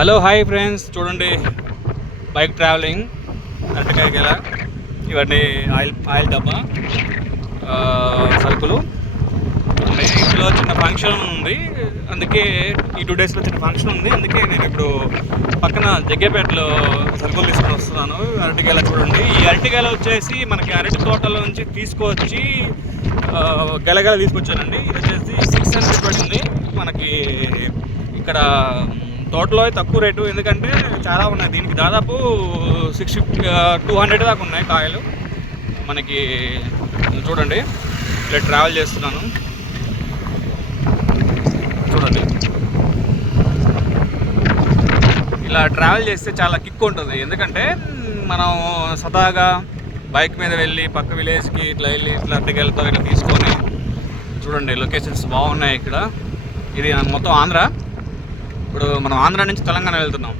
Hello hi friends, చూడండి bike travelling అరటికాయ గెల, ఇవన్నీ ఆయిల్ డబ్బా, సరుకులు. ఇంట్లో చిన్న ఫంక్షన్ ఉంది, అందుకే ఈ 2 డేస్లో చిన్న ఫంక్షన్ ఉంది. అందుకే నేను ఇప్పుడు పక్కన జగ్గేపేటలో సరుకులు తీసుకొని వస్తున్నాను. అరటికాయలు చూడండి, ఈ అరటికాయలు వచ్చేసి మనకి అరటి తోటలో నుంచి తీసుకొచ్చి గెలగెల తీసుకొచ్చానండి. ఇది వచ్చేసి 600 పడింది మనకి. ఇక్కడ తోటలో తక్కువ రేటు, ఎందుకంటే చాలా ఉన్నాయి. దీనికి దాదాపు 200 దాకా ఉన్నాయి కాయలు మనకి. చూడండి, ఇలా ట్రావెల్ చేస్తున్నాను. చూడండి, ఇలా ట్రావెల్ చేస్తే చాలా కిక్ ఉంటుంది. ఎందుకంటే మనం సదాగా బైక్ మీద వెళ్ళి పక్క విలేజ్కి ఇట్లా వెళ్ళి ఇట్లా అరటికాయలతో ఇట్లా తీసుకొని, చూడండి లొకేషన్స్ బాగున్నాయి ఇక్కడ. ఇది మొత్తం ఆంధ్ర. ఇప్పుడు మనం ఆంధ్ర నుంచి తెలంగాణ వెళ్తున్నాం.